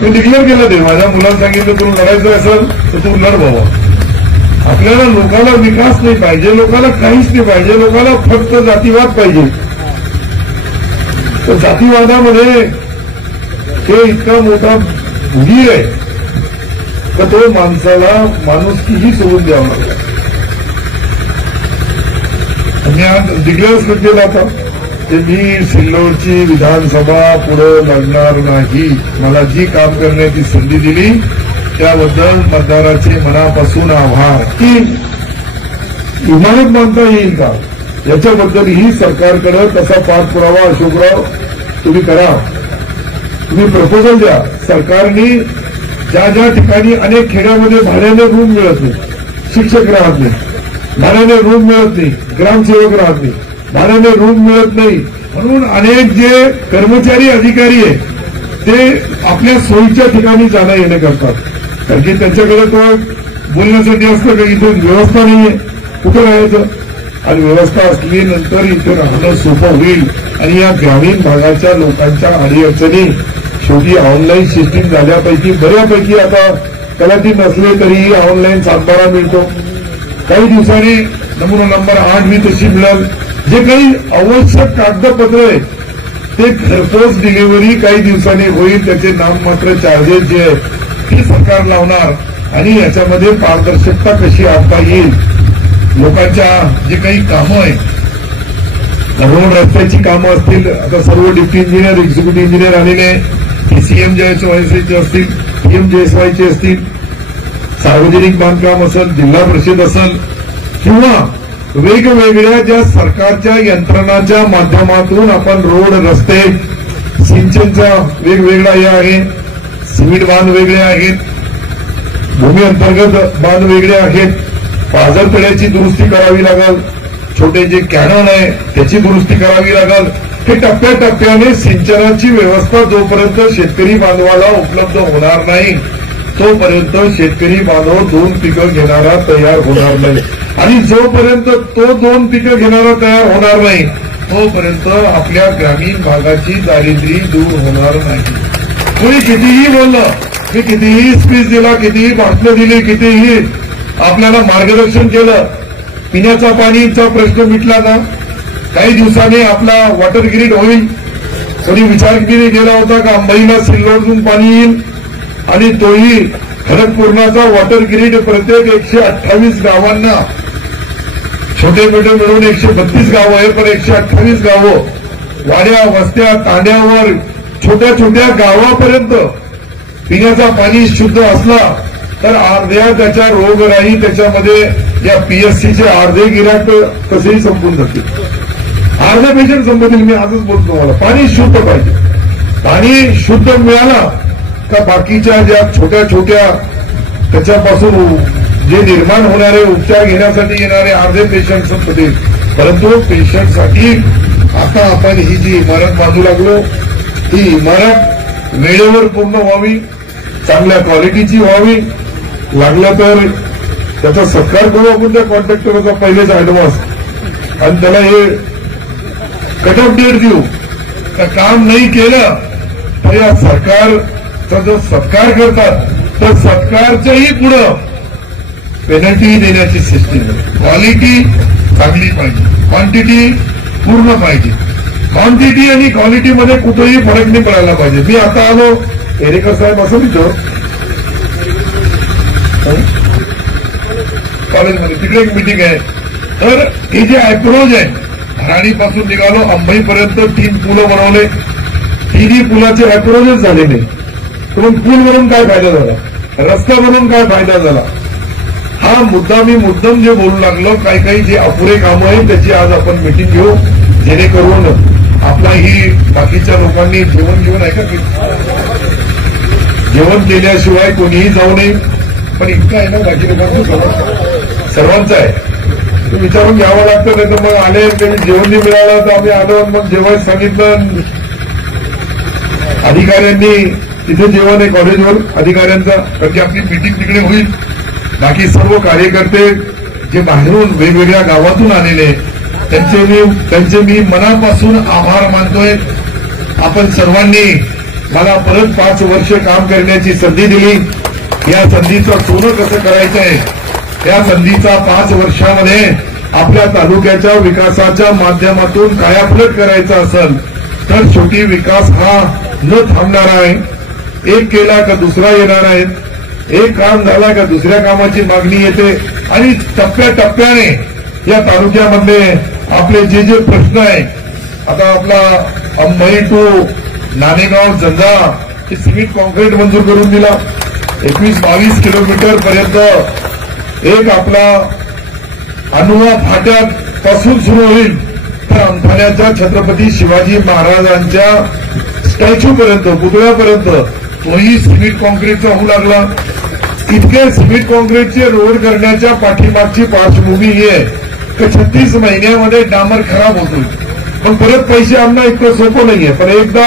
मी declare केलं ते माझ्या मुलांना सांगितलं तुला लढायचं असेल तर तू लढ बाबा. आपल्याला लोकांना विकास नाही पाहिजे, लोकांना काहीच नाही पाहिजे, लोकांना फक्त जातीवाद पाहिजे. तर जातीवादामध्ये हे इतका मोठा भुगी आहे तर तो माणसाला माणुसकीही सोडून द्यावा लागला. मी आज डिक्लेअर केलं आता की मी सिल्लोडची विधानसभा पुढे लढणार नाही. मला जी काम करण्याची संधी दिली त्याबद्दल मतदाराचे मनापासून आभार. की इमारत बांधता येईल का याच्याबद्दलही सरकारकडे तसा पाठपुरावा अशोकराव तुम्ही करा. तुम्ही प्रपोजल द्या. सरकारने ज्या ज्या ठिकाणी अनेक खेड्यामध्ये भाड्याने रूम मिळत नाही, शिक्षक राहत नाही, भाड्याने रूम मिळत नाही, ग्रामसेवक राहत नाही, भाड्याने रूम मिळत नाही, म्हणून अनेक जे कर्मचारी अधिकारी आहेत ते आपल्या सोयीच्या ठिकाणी जाणं येणं करतात. कारण की त्यांच्याकडे तो बोलण्यासाठी असतं का इथे व्यवस्था नाहीये, कुठं राहायचं. आणि व्यवस्था असली नंतर इथे राहणं सोपं होईल. आणि या ग्रामीण भागाच्या लोकांच्या अडीअडचणी शेवटी ऑनलाईन सिस्टीम झाल्यापैकी बऱ्यापैकी आता तलाठी नसले तरीही ऑनलाईन सातबारा मिळतो. काही दिवसांनी नमुना नंबर 8 मी तशी मिळेल. जे काही आवश्यक कागदपत्र आहेत ते घरपोच डिलिव्हरी काही दिवसांनी होईल. त्याचे नाममात्र चार्जेस जे आहेत ते सरकार लावणार. आणि याच्यामध्ये पारदर्शकता कशी आणता येईल. लोकांच्या जे काही कामं आहेत, रोड रस्त्याची कामं असतील, आता सर्व डिप्टी इंजिनियर एक्झिक्युटिव्ह इंजिनियर आलेले, CMJSYचे असतील, PMJSYचे असतील, सार्वजनिक बांधकाम असेल, जिल्हा परिषद असेल किंवा वेगवेगळ्या ज्या सरकारच्या यंत्रणाच्या माध्यमातून आपण रोड रस्ते सिंचनचा वेगवेगळा हे आहे, सिमेंट बांध वेगळे आहेत, भूमी अंतर्गत बांध वेगळे आहेत, पाझरतळ्याची दुरुस्ती करावी लागेल, छोटे जे कॅनॉन आहे त्याची दुरुस्ती करावी लागेल. हे टप्प्याटप्प्याने सिंचनाची व्यवस्था जोपर्यंत शेतकरी बांधवाला उपलब्ध होणार नाही तोपर्यंत शेतकरी बांधव 2 पिकं घेणारा तयार होणार नाही. आणि जोपर्यंत तो 2 पिकं घेणारा तयार होणार नाही तोपर्यंत आपल्या ग्रामीण भागाची दारिद्र्य दूर होणार नाही. कोणी कितीही बोललं, मी कितीही स्पीच दिला, कितीही भाषणं दिली, कितीही आपल्याला मार्गदर्शन केलं, पिण्याचा पाणीचा प्रश्न मिटला का? काही दिवसांनी आपला वॉटर ग्रीड होईल. कोणी विचार केला होता का अंबईला सिल्लोडतून पाणी येईल आणि तोही खडकपूर्णाचा वॉटर ग्रीड प्रत्येक 128 गावांना, छोटे मोठे मिळून 132 गावं आहे पण 128 गावं, वाड्या वस्त्या तांड्यावर छोट्या छोट्या गावापर्यंत पिण्याचा पाणी शुद्ध असला तर अर्ध्या त्याच्या रोगराई त्याच्यामध्ये या PSCचे अर्धे गिराक कसेही संपून जातील, अर्धा पेशंट संपतील. मी आजच बोलतो तुम्हाला पाणी शुद्ध पाहिजे. पाणी शुद्ध मिळाला का बाकीच्या ज्या छोट्या छोट्या त्याच्यापासून जे निर्माण होणारे उपचार घेण्यासाठी येणारे अर्धे पेशंट संपतील. परंतु पेशंटसाठी आता आपण ही जी इमारत बांधू लागलो ही इमारत वेळेवर पूर्ण व्हावी, चांगल्या क्वालिटीची व्हावी. लागलं तर त्याचा सत्कार करू आपण त्या कॉन्ट्रॅक्टरचा पहिलेच ऍडव्हान्स आणि त्याला हे कट ऑफ डेट देऊ. तर काम नाही केलं तर या सरकारचा जो सत्कार करतात तर सत्कारच्याही पुढं पेनल्टी देण्याची सिस्टीम. क्वालिटी चांगली पाहिजे, क्वांटिटी पूर्ण पाहिजे. क्वांटिटी आणि क्वालिटीमध्ये कुठेही फरक नाही पडायला पाहिजे. मी आता आलो एरेकर साहेब असं विचार कॉलेजमध्ये तिकडे एक मिटिंग आहे. तर हे जे अप्रोच आहे हराणीपासून निघालो अंबईपर्यंत 3 पुलं बनवले, 3ही पुलाचे अप्रोचच झाले नाही. म्हणून पूल बनवून काय फायदा झाला, रस्ता बनवून काय फायदा झाला. हा मुद्दा मी मुद्दाम जे बोलू लागलो, काही काही जे अपुरे कामं आहेत त्याची आज आपण मिटिंग घेऊ जेणेकरून आपला ही बाकीच्या लोकांनी जेवण आहे का, जेवण केल्याशिवाय कोणीही जाऊ नये. पण इतकं आहे ना बाकी लोकांचं सर्वांचं आहे ते विचारून घ्यावं लागतं. नाही तर मग आले काही जेवण नाही मिळालं तर आम्ही आलो मग जेव्हा सांगितलं अधिकाऱ्यांनी तिथे जेवण आहे कॉलेजवर अधिकाऱ्यांचा, कारण की आपली मिटिंग तिकडे होईल. बाकी सर्व कार्यकर्ते जे बाहेरून वेगवेगळ्या गावातून आलेले त्यांचे मी मनापासून आभार मानतोय. आपण सर्वांनी मला परत 5 वर्ष काम करण्याची संधी दिली. या संधीचं सोनं कसं करायचंय, या संधीचा 5 वर्षामध्ये आपल्या तालुक्याच्या विकासाच्या माध्यमातून कायापलट करायचा असेल तर शेवटी विकास हा न थांबणार आहे. एक केला का दुसरा येणार आहे, एक काम झाला का दुसऱ्या कामाची मागणी येते आणि टप्प्याटप्प्याने या तालुक्यामधले आपले जे जे प्रश्न आहे, आता आपला अंबई टू नाणेगाव जंजा हे सिमेंट कॉन्क्रीट मंजूर करून दिला. 21-22 किलोमीटर पर्यंत एक आपला अनुवा फाट्यापासून सुरू होईल तर अंथाण्याच्या छत्रपती शिवाजी महाराजांच्या स्टॅच्यूपर्यंत, पुतळ्यापर्यंत तोही सिमेंट कॉन्क्रीटचा होऊ लागला. इतके सिमेंट कॉन्क्रीटचे रोड करण्याच्या पाठीमागची पार्श्वभूमी ही आहे की 36 महिन्यामध्ये डांबर खराब होतो. पण परत पैसे आणणं इतकं सोपं नाहीये. पण एकदा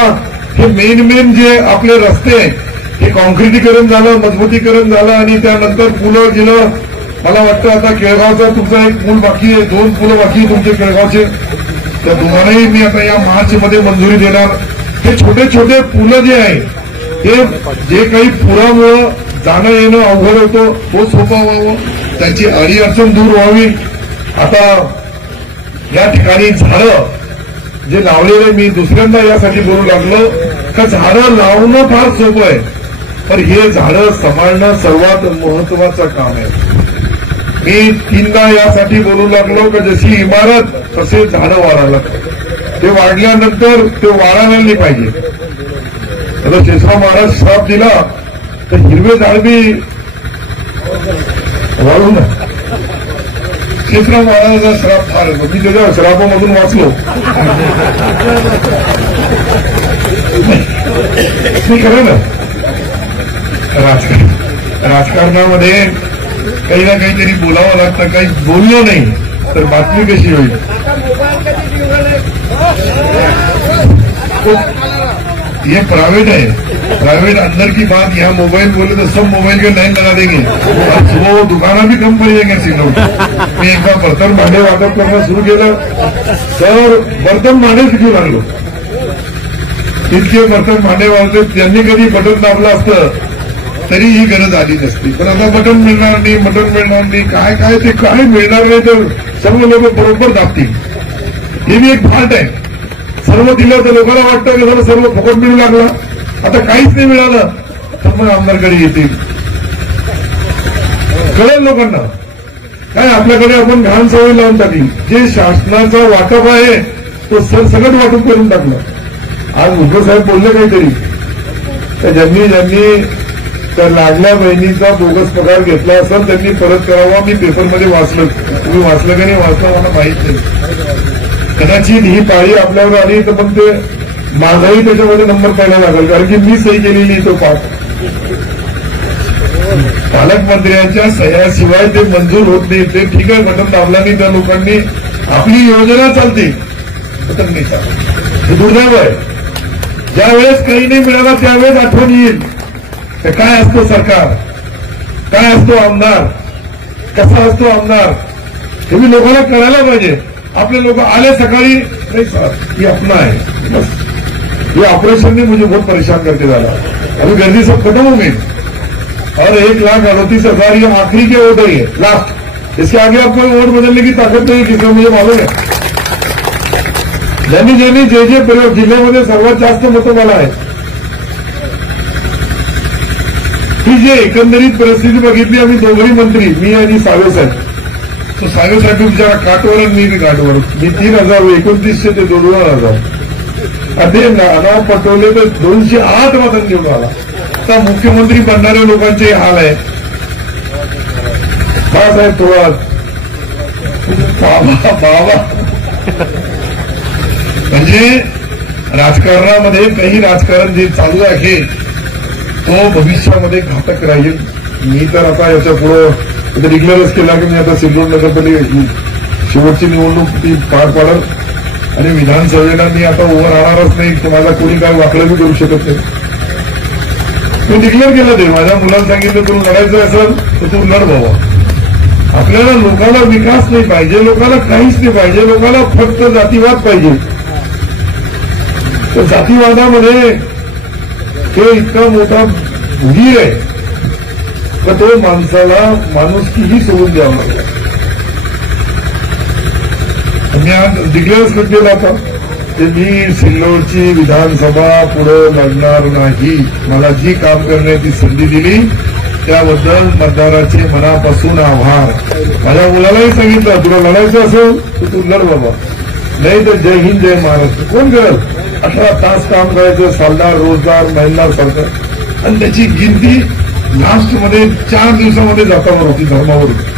हे मेन जे आपले रस्ते हे कॉन्क्रिटीकरण झालं, मजबूतीकरण झालं आणि त्यानंतर पुलं गेलं. मला वाटतं आता केळगावचा तुमचा एक पूल बाकी आहे, 2 पुलं बाकी आहे तुमचे केळगावचे. त्या दोघांनाही मी आता या मार्चमध्ये मंजुरी देणार. हे छोटे छोटे पुलं जे आहे हे जे काही पुरामुळं जाणं येणं अवघड होतं तो सोपं व्हावं, त्याची अडीअडचण दूर व्हावी. आता या ठिकाणी झाडं जे लावलेले, मी दुसऱ्यांदा यासाठी बोलू लागलो का झाडं लावणं फार सोपं आहे, पण हे झाडं सांभाळणं सर्वात महत्वाचं काम आहे. मी 3दा यासाठी बोलू लागलो की जशी इमारत तसे झाडं वाढायला, ते वाढल्यानंतर ते वाढायला नाही पाहिजे. आता शेषराव महाराज श्राप दिला तर हिरवे झाड बी वाढू ना. शेषराव महाराजाचा श्राप फार येतो, मी त्याच्या श्रापामधून वाचलो. मी खरं ना, राजकारणामध्ये काही ना काहीतरी बोलावं लागतं. काही बोललो नाही तर बातमी कशी होईल. ये प्राइवेट है, प्राइवेट अंदर की बात. यहाँ मोबाइल बोले तो सब मोबाइल के लाइन लगा देंगे और वो दुकाना भी कम पड़ जाएंगे सिलों. मी एकदा बर्तन भांडे वाटप करणं सुरू केलं तर बर्तन भांडेच घेऊ लागलो. इतके बर्तन भांडे वाढते, त्यांनी कधी बटन दाबलं असतं तरी ही गरज आली नसती. पण आता बटन मिळणार नाही, बटन मिळणार नाही, काय काय ते काय मिळणार नाही तर सर्व लोक बरोबर दाबतील. हे बी एक फाल्ट आहे. सर्व दिलं तर लोकांना वाटतं की जरा सर्व फुकट मिळू लागला. आता काहीच नाही मिळालं तर मग आमदारकडे येतील. कळेल लोकांना काय आपल्याकडे आपण घाण सवय लावून टाकली. जे शासनाचा वाटप आहे तो सरसकट वाटप करून टाकलं. आज उद्धव साहेब बोलले काहीतरी, तर ज्यांनी त्या लागल्या बहिणीचा बोगस पगार घेतला असेल त्यांनी परत करावा. मी पेपरमध्ये वाचलं, तुम्ही वाचलं का नाही वाचलं मला माहित नाही. कदाचित ही पाळी आपल्यावर आली तर मग ते माझाही त्याच्यामध्ये नंबर पहिला लागेल, कारण की मी सही केलेली तो पालकमंत्र्यांच्या सह्याशिवाय ते मंजूर होत नाही. ते ठीक आहे, बटन दाबल्याने त्या लोकांनी आपली योजना चालते, बटन नाही चालत. हे दुर्दैव आहे. ज्यावेळेस काही नाही मिळाला त्यावेळेस आठवण येईल काय असतो सरकार, काय असतो आमदार, कसा असतो आमदार. हे मी लोकांना कळायला पाहिजे. आपले लोक आले सकाळी, नहीं सर ये अपना है बस, ये ऑपरेशन ने मुझे बहुत परेशान करके डाला. अभी गर्दी सब खत्म हो गई और 1,38,000 ये आखिरी के वोट है, लास्ट. इसके आगे आपको वोट बदलने की ताकत नहीं, किसमें मुझे मालूम है. ज्यांनी जे प्रयोग जिल्ह्यामध्ये सर्वात जास्त मतं मला आहे. ही जे एकंदरीत परिस्थिती बघितली, आम्ही दोघंही मंत्री, मी आणि साहेब, तो साहेब बिचारा काटवर, मी बी काटवर. मी 3,000, 2900 ते 2,000. अरे नानाव पटवले तर 208 मतं निवडून आला. आता मुख्यमंत्री बनणाऱ्या लोकांचे हाल आहे. बाळासाहेब थोरात बाबा म्हणजे राजकारणामध्ये काही राजकारण जे चालू आहे तो भविष्यामध्ये घातक राहील. मी तर आता याच्या पुढे डिक्लेअरच केला की मी आता सिल्लोड नगरपालिका शेवटची निवडणूक ती पार पाडल आणि विधानसभेला मी आता उभं राहणारच नाही. तुम्हाला कोणी काय वाकलं बी करू शकत नाही. मी डिक्लेअर केलं ते. माझ्या मुलांना सांगितलं तुला लढायचं असेल तर तू लढ बाबा. आपल्याला लोकांना विकास नाही पाहिजे, लोकांना काहीच नाही पाहिजे, लोकांना फक्त जातीवाद पाहिजे. तर जातीवादामध्ये ते इतका मोठा भुगीर आहे का तो माणसाला माणुसकीही सोडून द्यावं लागला. मी आज डिक्लेअर केलं आता की मी सिल्लोडची विधानसभा पुढे लढणार नाही. मला जी काम करण्याची संधी दिली त्याबद्दल मतदाराचे मनापासून आभार. माझ्या मुलालाही सांगितलं तुला लढायचं असेल तर तू लढ बाबा, नाही तर जय हिंद जय महाराष्ट्र. कोण करेल 18 तास काम करायचं, सालदार रोजगार महिनदार सरकार, आणि त्याची गिनती लास्टमध्ये 4 दिवसामध्ये जातावर होती धर्मावरून.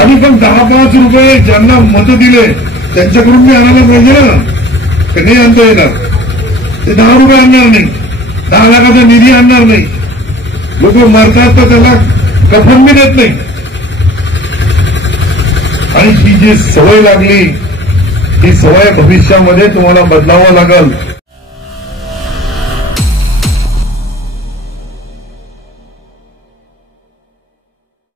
आणि पण 10-5 रुपये ज्यांना मतं दिले त्यांच्याकडून मी आणायला पाहिजे ना, की नाही आणता येणार. ते 10 रुपये आणणार नाही, 10 लाखाचा निधी आणणार नाही. लोक मरतात तर त्याला कफन बी देत नाही. आणि ही जी सवय लागली ही सवय भविष्यामध्ये तुम्हाला बदलावं लागेल.